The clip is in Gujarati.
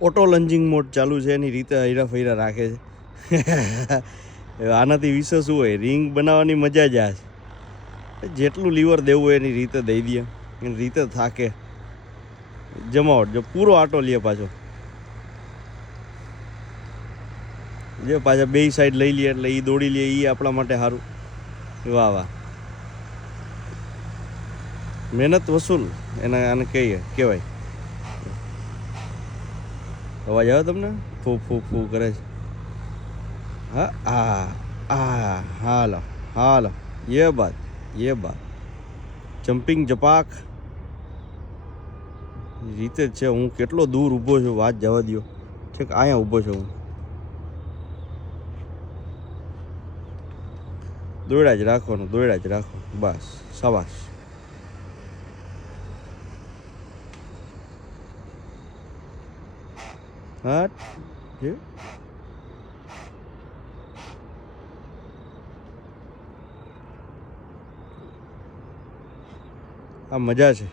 ઓટો લંજિંગ મોડ ચાલુ છે, એની રીતે હૈરા ફૈરા રાખે છે. આનાથી વિશે શું હોય, રિંગ બનાવવાની મજા જ આ છે. જેટલું લીવર દેવું એની રીતે દઈ દે, એની રીતે થાકે જમાવટ. જો પૂરો આટો લે પાછો, જો પાછા બે સાઈડ લઈ લે એટલે એ દોડી લે, એ આપણા માટે સારું. વાહ વાહ, મહેનત વસૂલ એને આને કહેવાય. અવાજ આવે તમને? ફૂ ફૂ ફૂ કરે છે. હા હા હા, હાલો હાલો, ये बात જમ્પિંગ જપાક રીતે જ છે. હું કેટલો દૂર ઊભો છું, વાત જવા દો. ઠીક અહીંયા ઊભો છું હું. દોડ્યા જ રાખવાનું, દોડ્યા જ રાખો, બસ શાબાશ. હા જે આ મજા છે.